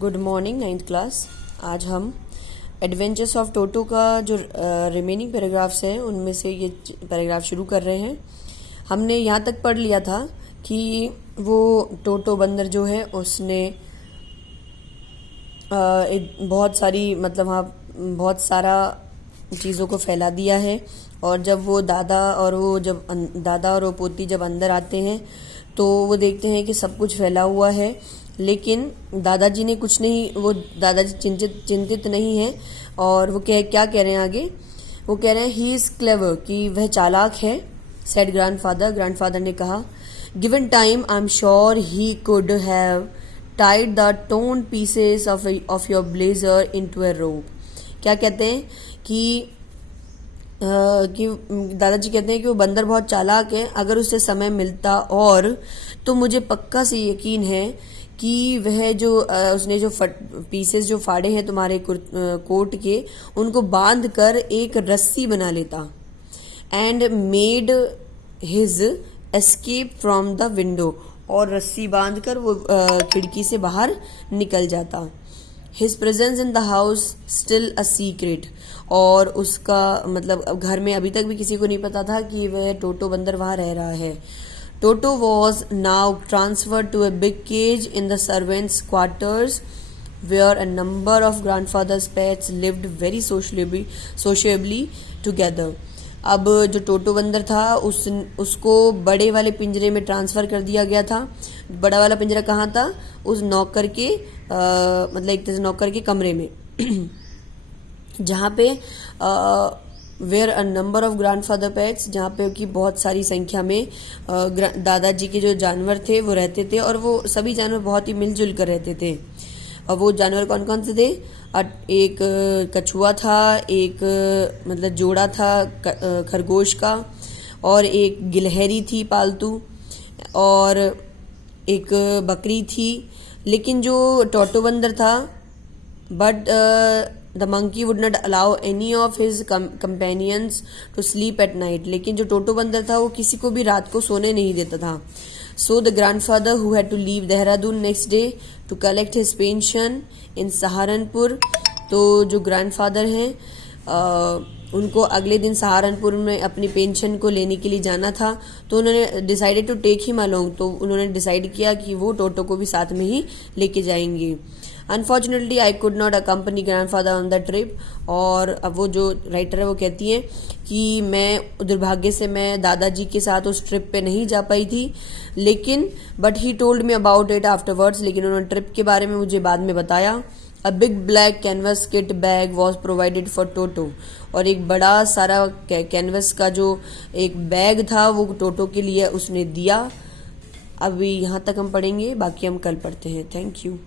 Good morning ninth class. आज हम adventures of Toto का जो रिमेनिंग पैराग्राफ्स हैं उनमें से ये पैराग्राफ शुरू कर रहे हैं। हमने यहाँ तक पढ़ लिया था कि वो टोटो बंदर जो है उसने एक बहुत सारी वहाँ बहुत सारा चीज़ों को फैला दिया है। और जब वो दादा और वो पोती जब अंदर आते हैं तो वो देखते हैं कि सब कुछ फैला हुआ है, लेकिन दादाजी ने कुछ नहीं, वो दादाजी चिंतित नहीं है। और वो क्या कह रहे हैं आगे, वो कह रहे हैं ही इज़ क्लेवर, कि वह चालाक है। सेड ग्रैंडफादर ने कहा, given time I am sure he could have tied the torn pieces of your blazer into a rope. क्या कहते हैं कि दादाजी कहते हैं कि वो बंदर बहुत चालाक है। अगर उसे समय मिलता और तो मुझे पक्का से यकीन है कि वह जो उसने जो पीसेस जो फाड़े हैं तुम्हारे कोट के, उनको बांध कर एक रस्सी बना लेता। And made his escape from the window, और रस्सी बांध कर वो खिड़की से बाहर निकल जाता। His presence in the house still a secret, और उसका घर में अभी तक भी किसी को नहीं पता था कि वह टोटो बंदर वहां रह रहा है। Toto was now transferred to a big cage in the servants quarters where a number of grandfather's pets lived very sociably together. अब जो टोटो बंदर था उसको बड़े वाले पिंजरे में ट्रांसफर कर दिया गया था। बड़ा वाला पिंजरा कहाँ था? उस नौकर के एक तरह से नौकर के कमरे में जहाँ पे where a number of grandfather pets, जहाँ पे कि बहुत सारी संख्या में दादाजी के जो जानवर थे वो रहते थे, और वो सभी जानवर बहुत ही मिलजुल कर रहते थे। और वो जानवर कौन कौन से थे? एक कछुआ था, एक जोड़ा था खरगोश का, और एक गिलहरी थी पालतू, और एक बकरी थी। लेकिन जो टोटो बंदर था, but the monkey would not allow any of his companions to sleep at night. लेकिन जो टोटो बंदर था वो किसी को भी रात को सोने नहीं देता था। So the grandfather who had to leave Dehradun next day to collect his pension in Saharanpur, तो जो ग्रैंडफादर हैं उनको अगले दिन सहारनपुर में अपनी पेंशन को लेने के लिए जाना था। तो उन्होंने decided to take him along, तो उन्होंने डिसाइड किया कि वो टोटो को भी साथ में ही लेके जाएंगे। Unfortunately I could not accompany grandfather on the trip. और अब वो जो राइटर है वो कहती है कि मैं दुर्भाग्य से मैं दादाजी के साथ उस ट्रिप पे नहीं जा पाई थी, लेकिन but he told me about it afterwards, लेकिन उन्होंने ट्रिप के बारे में मुझे बाद में बताया। A big black canvas kit bag was provided for Toto, और एक बड़ा सारा कैनवस का जो एक बैग था वो टोटो के लिए उसने दिया। अभी यहाँ तक हम पढ़ेंगे, बाकी हम कल पढ़ते हैं। Thank you.